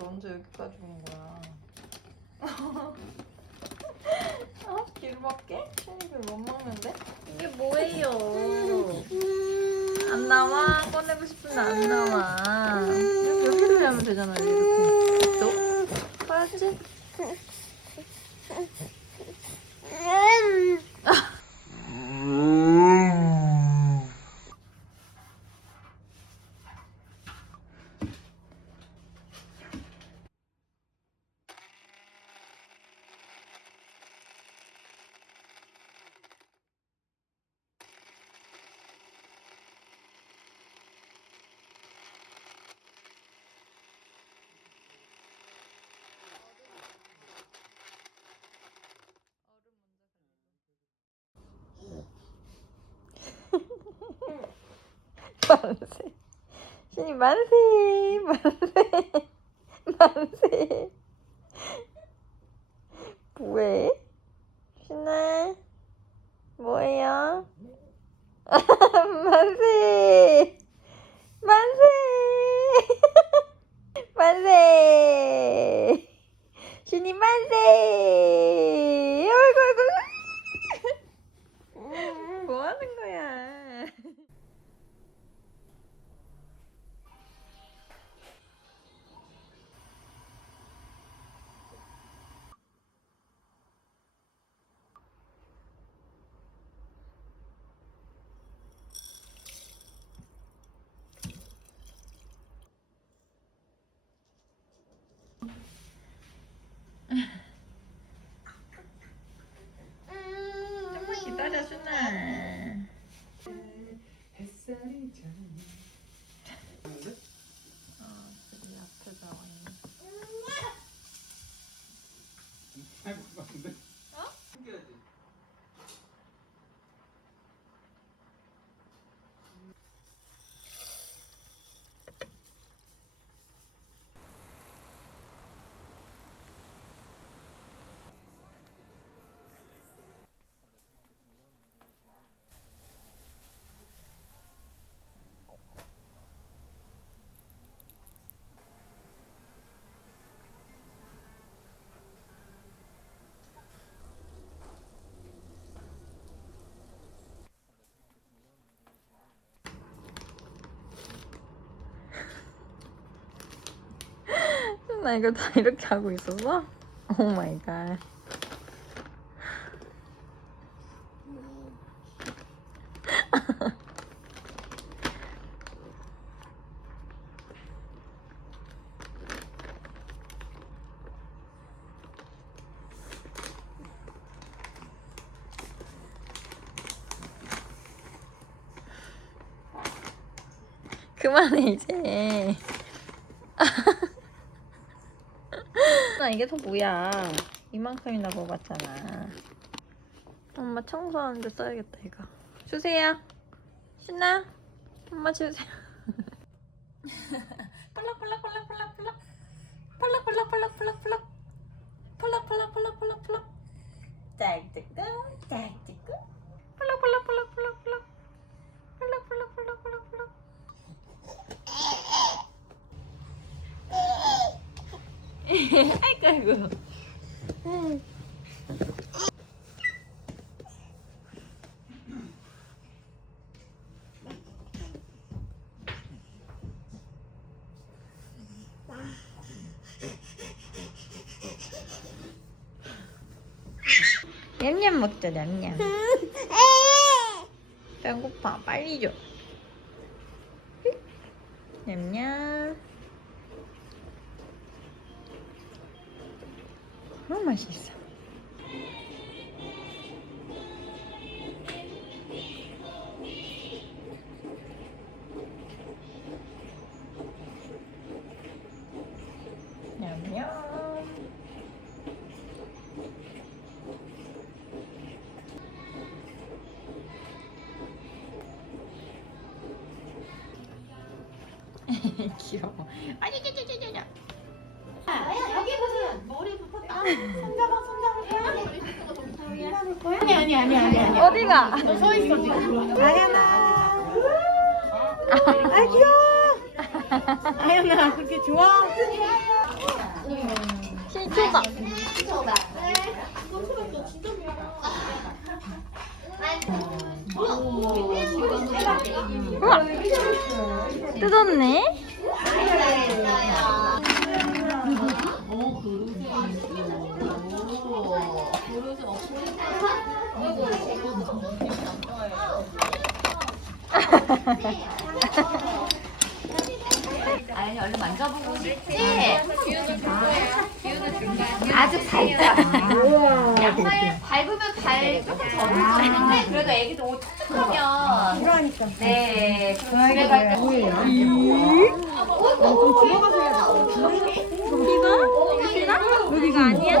너 언제 여기까지 온 거야? 길밖에? 이걸 못 먹는데? 이게 뭐예요? 안 나와? 꺼내고 싶은데 안 나와. 여기로 하면 되잖아, 이렇게. 또? 봐야지. 만세. 신이 만세. 만세. 만세. 뭐해? 신아. 뭐예요? 만세. 만세. 만세. 신이 만세. 어이구 어이구. 뭐 하는 거야? 조금만 기다려, 준아. 햇살이 잘. 저기 앞에 나와 있네. 아이고 맞는데. 어? 숨겨야지. 나 이거 다 이렇게 하고 있었어? 오 마이 갓. 그만해 이제. 나 이게 더 뭐야? 이만큼이나 먹었잖아. 엄마 청소하는데 써야겠다 이거. 주세요. 신나. 엄마 주세요. 펄럭펄럭펄럭펄럭펄럭. 펄럭펄럭펄럭펄럭펄럭. 펄럭펄럭펄럭펄럭펄럭. 짝짝꿍 짝짝꿍. 펄럭펄럭펄럭펄럭펄럭. 펄럭펄럭펄럭펄럭펄럭. 아이고 아이고. 냠냠 먹자 냠냠. 배고파 빨리 줘. 냠냠. 너무 맛있어. 냠냠. 귀여워. 아니, 저저저저. 여기 보세요. 머리부터 딱 손잡아 손잡을 거야? 아니. 어디가? 너 서 있어 지금. 아연아. 아 귀여워. 아연아 그렇게 좋아? 초밥. 초밥. 이거 초밥도 진짜 우와. 뜯었네. 아니 얼른 만져보고 싶지? 아주 살짝. 양말 밟으면 발 조금 젖어지는데 그래도 애기도 옷 촉촉하면. 그러니까. 네. 집에 갈 때. 이거? 이거 아니야?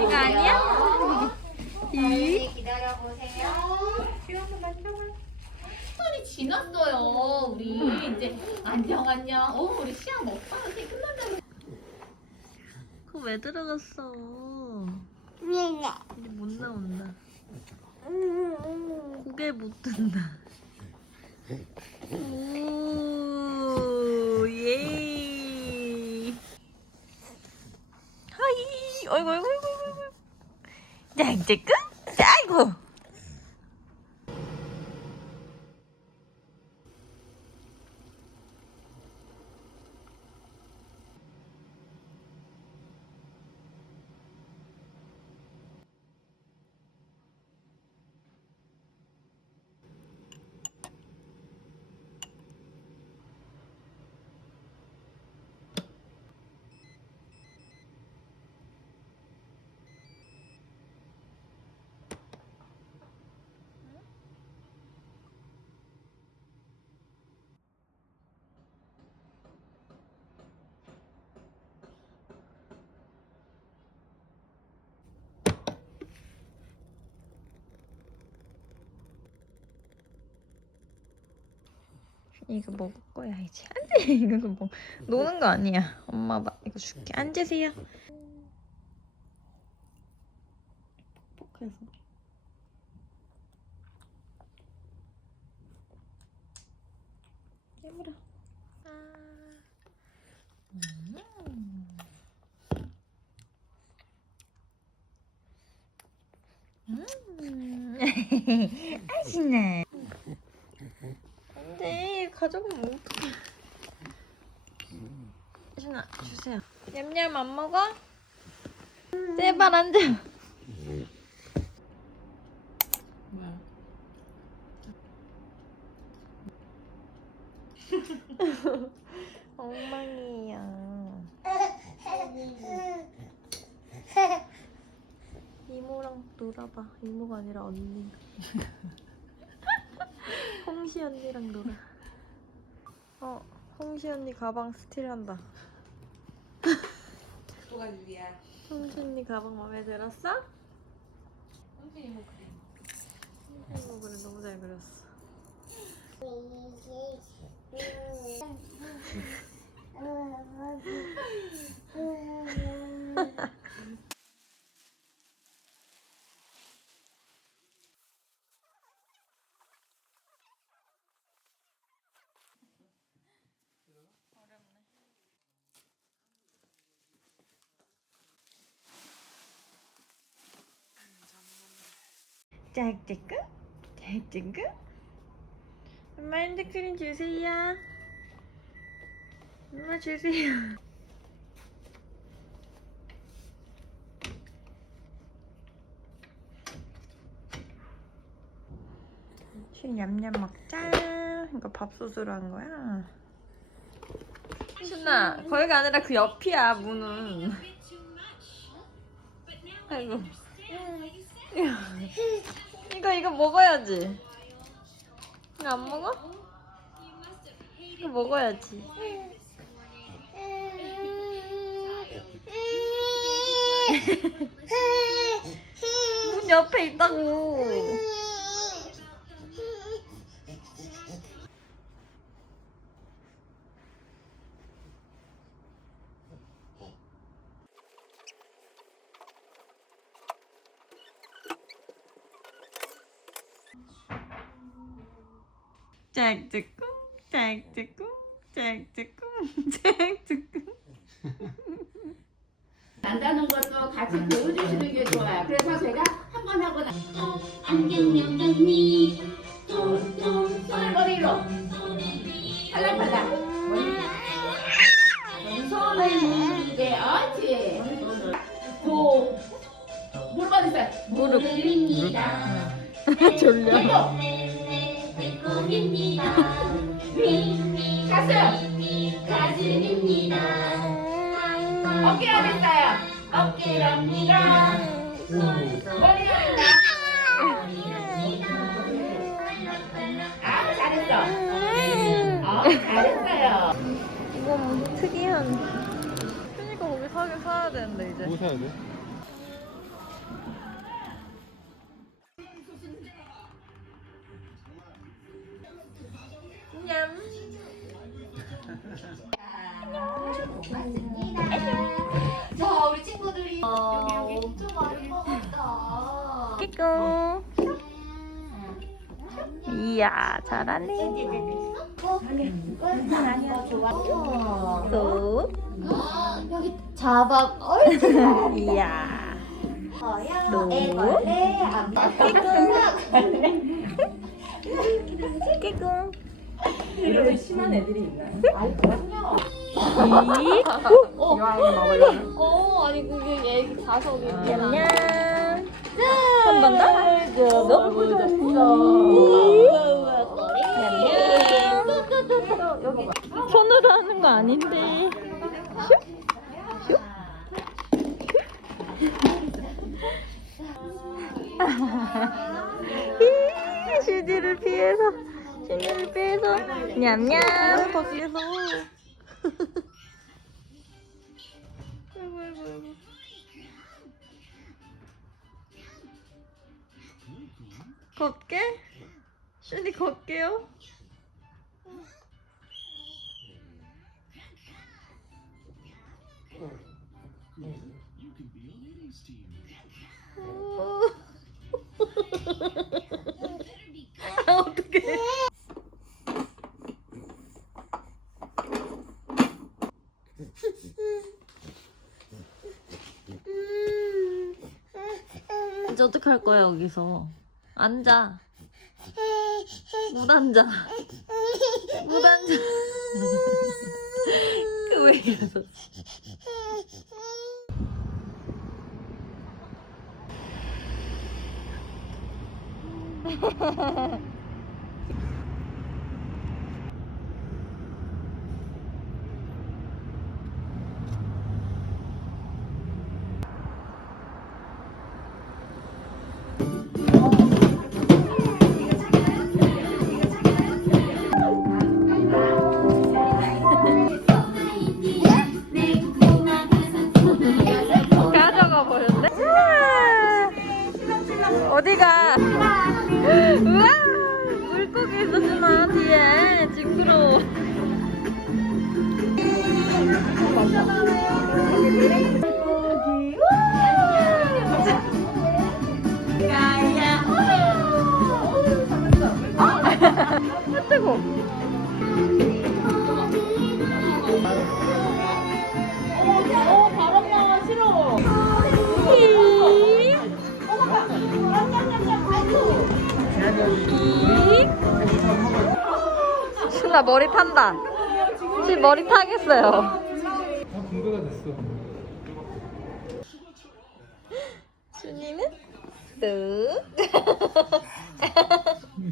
이거 아니야? 기다려보세요. 시간이 지났어요. 우리 이제 안녕. 우리 시험 없어. 이제 끝난다고. 그거 왜 들어갔어? 이제 못 나온다. 고개 못 든다. 오, 예. 하이, 어이구. 자, 이제 끝? 아이고. 이거 먹을 거야 이제. 안돼. 이거 뭐 노는 거 아니야. 엄마 이거 줄게. 앉으세요. 퍽퍽해서. 깨물어. 아 신나. 안돼. 가져가면 어떡해. 신아 주세요. 냠냠 안 먹어? 제발 앉아. 뭐야? 엉망이야. 이모랑 놀아봐. 이모가 아니라 언니. 홍시 언니랑 놀아. 홍시 언니 가방 스틸한다. 누가 유리야? 홍시 언니 가방 마음에 들었어? 선생님 뭐 그래? 홍시 이모 그래 너무 잘 그렸어. 짝짝꿍? 짝짝꿍? 엄마 핸드크림 주세요. 엄마 주세요. 슈 냠냠 먹자. 이거 밥솥으로 한 거야. 순아, 거기가 아니라 그 옆이야, 문은. 아이고. 이거 먹어야지. 이거 안 먹어? 이거 먹어야지. 문 옆에 있다고. 짝짝꿍 짝짝꿍 짝짝꿍 짝짝꿍. 난다는 것도 같이 배워주시는 게 좋아요. 그래서 제가 한 번 하고 안경 영감님 손머리로 팔랑팔랑 손을 무게 옳지 무릎 어딨어요? 무릎입니다 졸려. 배꼽입니다 가슴 가슴입니다 어깨 어딨어요? 어깨랍니다 머리입니다. 아 잘했어. 잘했어요. 이거 뭐 특이한. 그러니까 거기 사긴 사야 되는데 이제. 뭐 사야 돼? 냠. 자 우리 친구들이 여기 엄청 많이 먹었다. 끼꿍. 이야 잘하네. 또. 여기 잡아 옳지. 이야. 또 애벌레 끼꿍. 이렇게 심한 애들이 있나요? 아이 그럼요. 아니 그게 얘 자석이 냠냠. 한 번 더. 너무 좋았어. 냠냠. 손으로 하는 거 아닌데. 슉. 슉. 슈디를 피해서. 슈디를 피해서. 냠냠. 밖에서. 아이고 아이고 아이고. 걷게? 슈디 걷게요? 아 어떡해. 이제 어떡할 거야 여기서. 앉아. 못 앉아. 못 앉아. 왜 이러서. 가져가 버렸네. 어디가? 우와 물고기 있었구나 뒤에. 징그러워. 아 뜨거. 바람 나와 싫어. 나 머리 탄다. 지금 머리 타겠어요. 아 분배가 됐어. 순이는 뚝.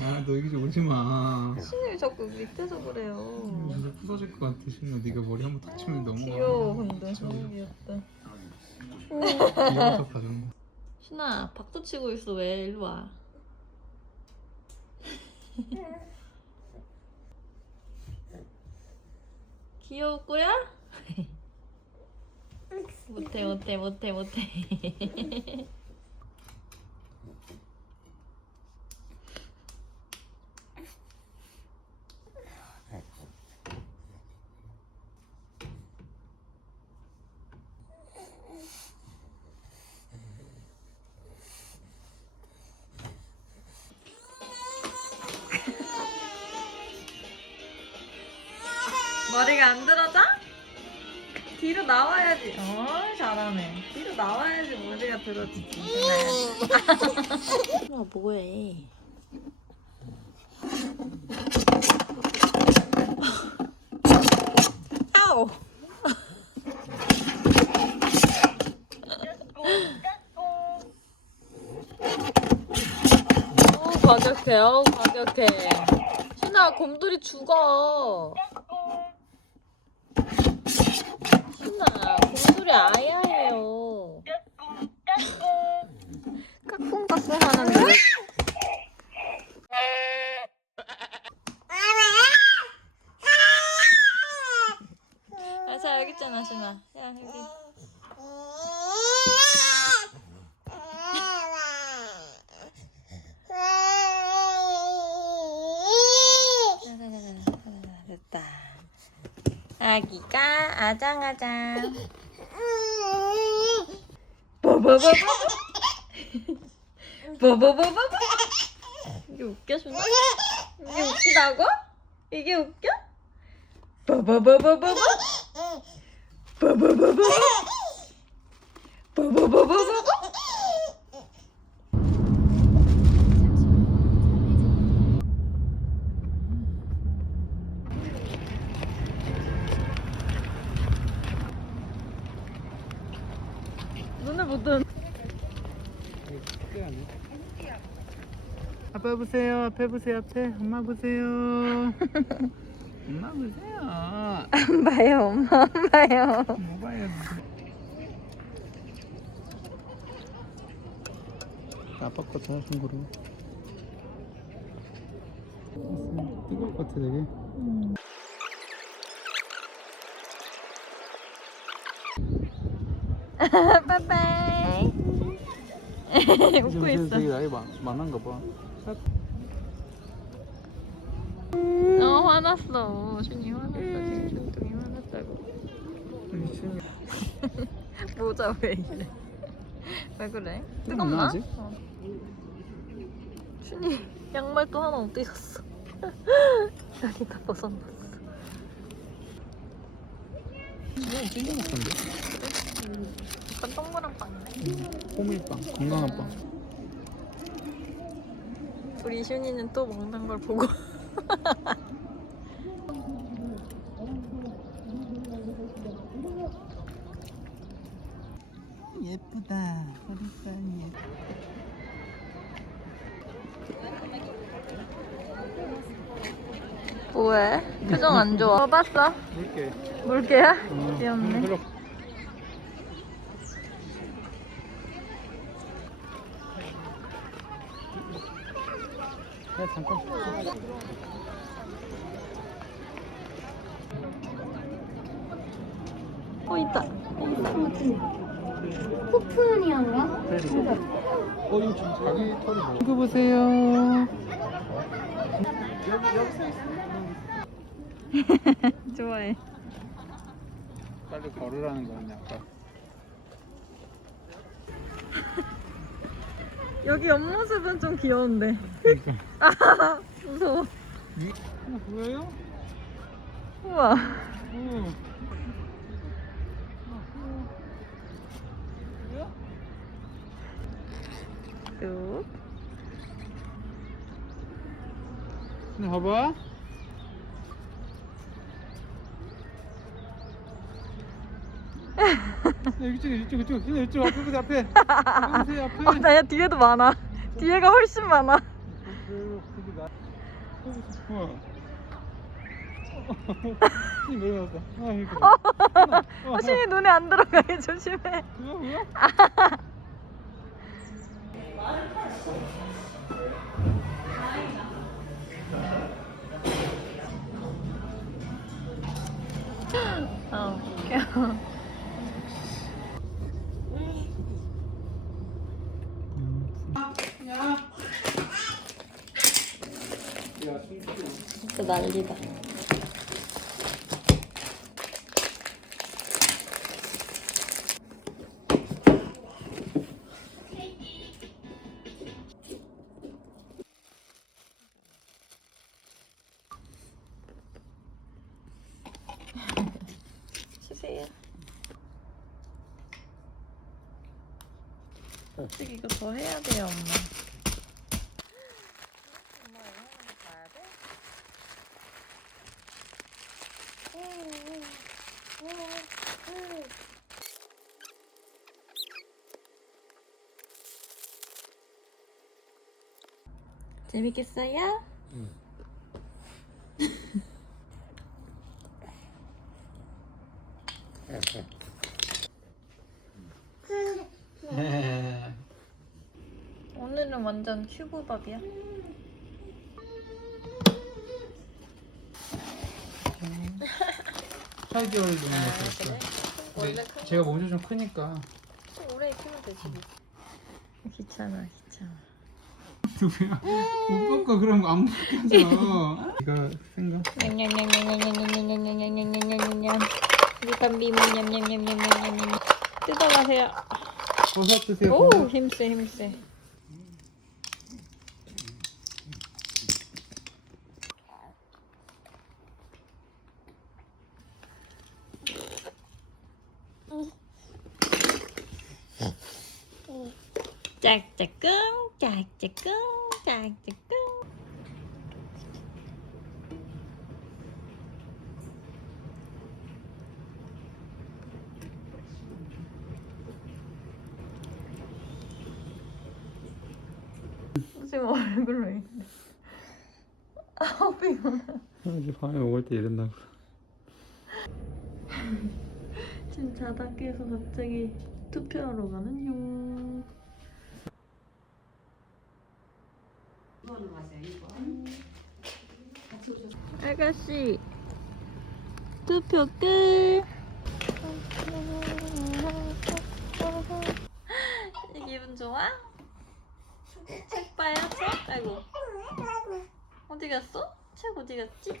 야너 여기 좀 오지 마. 순이 자꾸 밑에서 그래요. 진짜 부서질 것 같아 신나. 네가 머리 한번 터치면 너무 귀여워 근데 너무 귀엽다. 귀여워서 가정. 순아 박수 치고 있어. 왜 일로 와. 귀여울 거야? 못해. 머리가 안 들어져? 뒤로 나와야지. 잘한다. 미안해. 뒤로 나와야지 무지가 들어지지. 뭐해? 아우. 과격해, 과격해. 신아, 곰돌이 죽어. 신아, 곰돌이 아야예요. 까꿍까꿍 하는데. 아, 자, 여기 있잖아, 신아. 야, 여기. 됐다. 아기가 아장아장. 버버버버. 버버버버. 이게 웃겨 준다. 이게 웃기다고? 이게 웃겨? 버버버버버. 버버버버. 버버버버버. 눈을 못 뜨는. 아빠 보세요. 앞에 보세요. 앞에. 엄마 보세요. 엄마 보세요. 안 봐요, 엄마 안 봐요. 뭐 봐요? 아빠 거 자전거로. 뜨거울 것 같아 되게. 빠이빠이. 웃고 있어. 되게 나이 많은가 봐. 화났어. 준이 화났어. 지금 준동이 화났다고. 모자 왜 이래? 왜 그래? 뜨겁나? 아직? 준이 양말 또 하나 어디 갔어? 여기다 벗어놨어. 진짜 찐득한데? 약간 동그란 빵이네. 호밀빵, 건강한 빵. 우리 슌이는 또 먹는 걸 보고. 예쁘다. 허리빵이. 뭐해? 표정 안 좋아. 봤어? 물게. 물개야? 귀엽네. 들어. 야 잠깐. 있다. 코프니아인가? 이거 지금 자기 털이 뭐? 이거 보세요. 좋아해. 빨리 걸으라는 거 아니야? 아까. 여기 옆모습은 좀 귀여운데. 그러니까. 아, 무서워. 보여요? 우와. 응. 뚝. 근데 봐봐. 이쪽 앞에 보세요 앞에. 보세요 앞에. 나야 뒤에도 많아. 뒤에가 훨씬 많아. 신이 내려놨다. 이거. 신이 눈에 안 들어가게 조심해. 뭐야? 아, 웃겨. 진짜 난리다. 주세요. 솔직히 이거 더 해야 돼요, 엄마. 엄마 이거 하는 거 봐야 돼? 재밌겠어요? 오늘은 완전 큐브밥이야. 사이즈 얼 정도 됐어. 그래? 원래 근데 큰 제가 몸이 좀 크니까. 거 오래 키면 되지. 귀찮아. 누구야? 못 바꿔 그럼 안 바뀌어져. 이거 생각? 냠냠냠냠냠냠냠냠냠냠냠냠냠냠냠. 리밤비 냠냠냠냠냠냠냠. 뜯어가세요. 버섯 드세요. 오, 버섯. 힘세. 짝짝꿍. 지금 얼굴로 있네. 피곤해. 이제 밤에 먹을 때 이런다고. 지금 자다 깨서 갑자기 투표하러 가는 용. 아가씨 투표 끝. 이 기분 좋아? 책 봐요 책? 아이고 어디 갔어? 책 어디 갔지?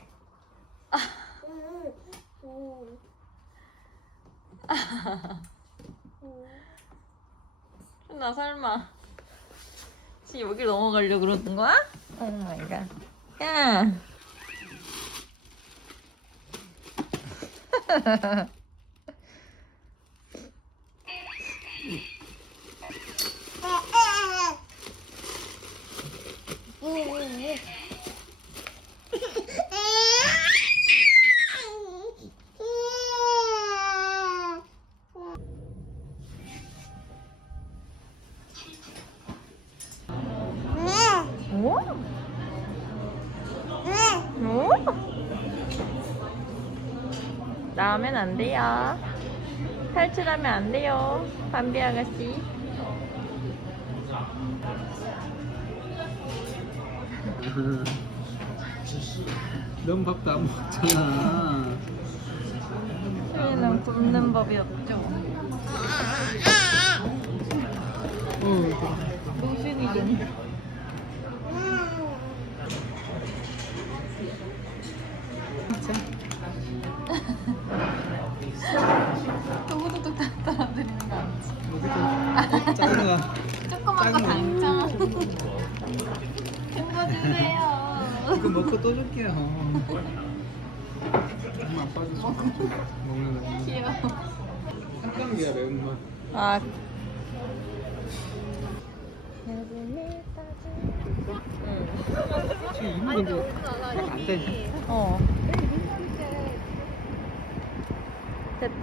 나 설마 지금 여길 넘어가려고 그러는 거야? 오 마이 갓. 야. 뭐? 뭐? 나오면 안 돼요. 탈출하면 안 돼요. 밤비 아가씨. 넌 밥도 안 먹잖아. 수희는 굶는 법이 없죠. 노순이군. 도구도둑 따라드리는 거 아니지? 작은 거. 조그만 거 당첨. 큰 거 주세요. 이거 먹고 또 줄게요. 엄마 아빠도 먹는 거. 귀여워. 한감기야 매운맛. 아. 지금 이거 근데 안 돼. 어. 됐다.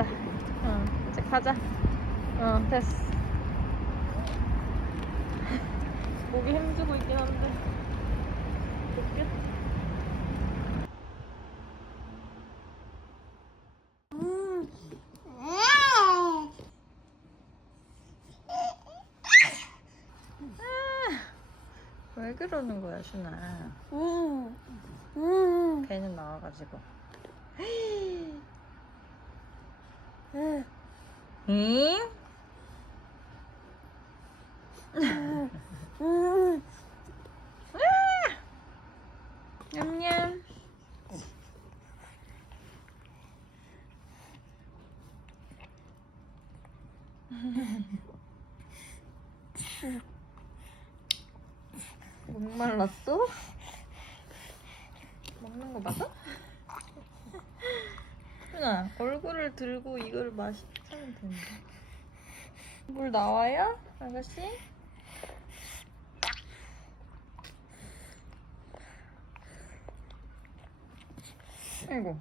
이제 가자. 됐어. 목이 힘주고 있긴 한데. 볼게. 왜 그러는 거야, 슈나? 배는 나와가지고. 응? 냠냠. 목말랐어? 먹는 거 맞아? 누나 얼굴을 들고 이걸 마시면 되는데. 물 나와요? 아가씨? 아이고.